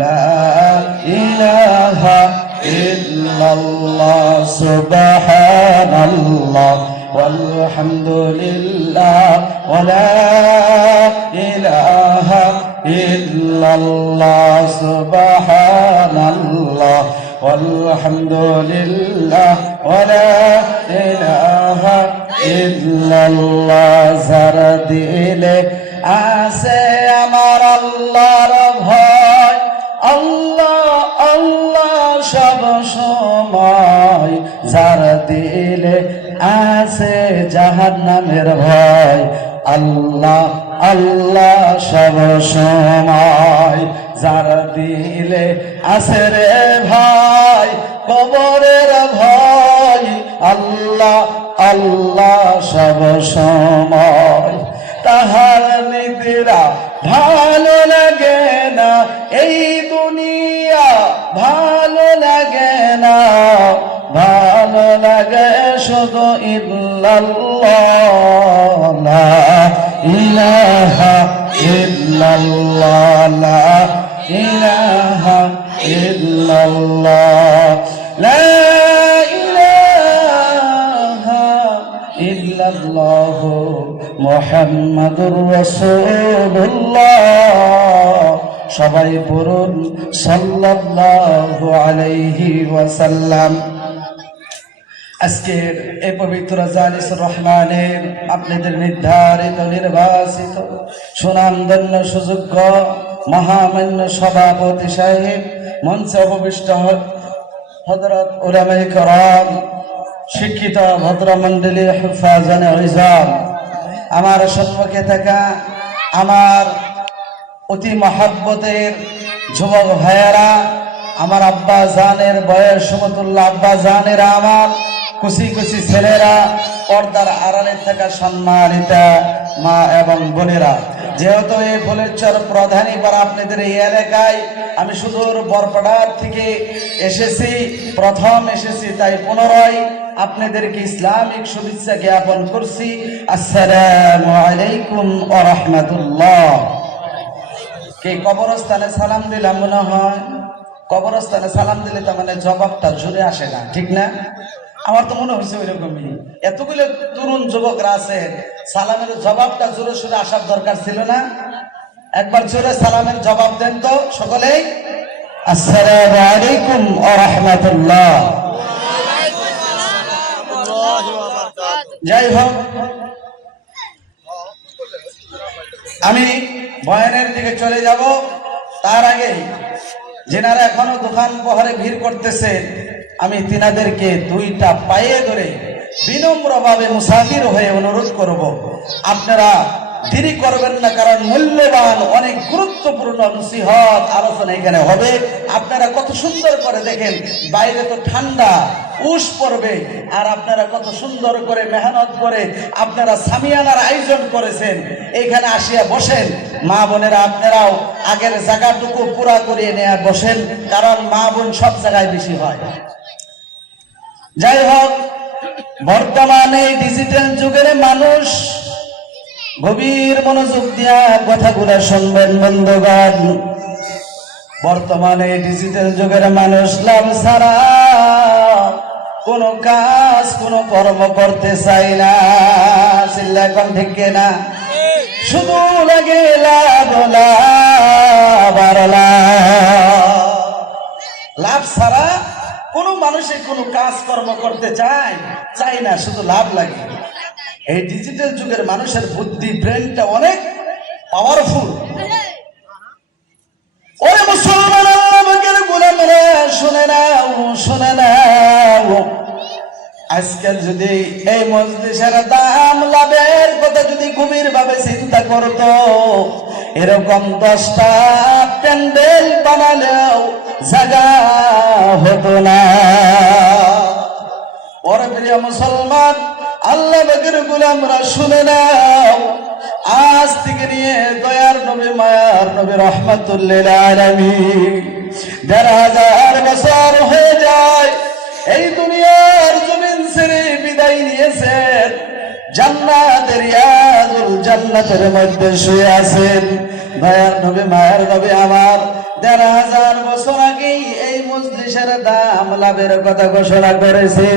লা ইলাহা ইল্লাল্লাহ সুবহানাল্লাহ walhamdulillah wala ilaha illallah subhanallah walhamdulillah wala ilaha illallah যার দিলে আছে আমার আল্লাহর ভয় আল্লাহ আল্লাহ সব সময় যার দিলে আছে জাহান্নামের ভয় আল্লাহ আল্লাহ সব সময় যার দিলে আছে রে ভাই কবরের ভয় আল্লাহ আল্লাহ সব সময় তাহার নিদ্রা ভালো লাগে না এই দুনিয়া ভালো লাগে না ভালো লাগে শুধু ইল্লাল্লাহ লা ইলাহা ইল্লাল্লাহ লা ইলাহা ইল্লাল্লাহ লা ইলাহা ইল্লাল্লাহ মুহাম্মাদুর রাসূলুল্লাহ সবাই পড়ুন সাল্লাল্লাহু আলাইহি ওয়াসাল্লাম। আজকের এই পবিত্র জালিসুর রহমানের আপনাদের নির্ধারিত নির্বাচিত সুনামধন্য সুযোগ্য মহামান্য সভাপতি সাহেব মঞ্চে উপবিষ্ট হযরত উলামায়ে কেরাম শিক্ষিত ভদ্রমণ্ডলী হুফাজানে ইজাম আমার সম্মুখে থাকা আমার অতি মহব্বতের যুবক ভাইয়েরা আমার আব্বা জানের বয়স সমতুল্য আব্বা জানেরা আমার কুচি কুচি ছেলেরা পর্দার আড়ালে থাকা সম্মানিতা মা এবং বোনেরা যেহেতু এই ফুলেরচর প্রধানী পাড়া আপনাদের এই এলাকায় আমি সুদূর বরপাড়ার থেকে এসেছি প্রথম এসেছি তাই পুনরায় আপনাদেরকে ইসলামিক শুভেচ্ছা জ্ঞাপন করছি আসসালামু আলাইকুম ওয়া রাহমাতুল্লাহ। কে কবরস্থানে সালাম দিলাম মনে হয় কবরস্থানে সালাম দিলে তার মানে জবাবটা জোরে আসে না ঠিক না আমার তো মনে হয়েছে ওইরকমই এতগুলো তরুণ যুবকরা আছে সালামের জবাবটা জোরে সোরে আসার দরকার ছিল না একবার জোরে সালামের জবাব দেন তো সকলেই আসসালামু আলাইকুম ওয়া রাহমাতুল্লাহ। যাই হোক আমি বয়ানের দিকে চলে যাব তার আগে যেনারা এখনো দোকান বহরে ভিড় করতেছে আমি তিনাদেরকে দুইটা পায়ে ধরে বিনম্রভাবে মুসাফির হয়ে অনুরোধ করব আপনারা দেরি করবেন না কারণ মূল্যবান অনেক গুরুত্বপূর্ণ নসিহত আলোচনা এখানে হবে আপনারা কত সুন্দর করে দেখেন বাইরে তো ঠান্ডা উশ পড়বে আর আপনারা কত সুন্দর করে মেহনত করে আপনারা সামিয়ানার আয়োজন করেছেন এখানে আসিয়া বসেন মা বোনেরা আপনারাও আগের জায়গাটুকু পুরা করিয়ে নিয়ে বসেন কারণ মা বোন সব জায়গায় বেশি হয়। যাই হোক বর্তমানে ডিজিটাল যুগের মানুষ গভীর মনোযোগ দিয়া কথাগুলো শুনবেন বন্ধুগণ বর্তমানে ডিজিটাল যুগের মানুষ লাভ ছাড়া কোনো কাজ কোনো কর্ম করতে চাই না চিল্লা এখন ঠিক না শুধু লাগে লাভ লাভ আর লাভ ছাড়া কোনো মানুষের কোনো কাজ কর্ম করতে চাই না শুধু লাভ লাগে। এই ডিজিটাল যুগের মানুষের বুদ্ধি ব্রেনটা অনেক পাওয়ারফুল। ওরে মুসলমান আমাদের গোলামেরা শুনে নাও আজকাল যদি এই মজলিসের দাম লাভের কথা যদি গভীর ভাবে চিন্তা করতো এরকম 10টা প্যান্ডেল বানালেও জায়গা হতো না। ওরে প্রিয় মুসলমান আল্লাহ পাকের গোলামরা শুনে নাও আজ থেকে নিয়ে দয়ার নবী মায়ার নবী রাহমাতুল লিল আলামিন ১,৫০০ বছর হয়ে যায় এই দুনিয়ার জমিন ছেড়ে বিদায় নিয়েছেন জান্নাতের রিয়াজুল জান্নাতের মধ্যে শুয়ে আছেন দয়ার নবী মায়ার নবী আমার 1,500 বছর আগেই এই মজলিসের দাম লাভের কথা ঘোষণা করেছে।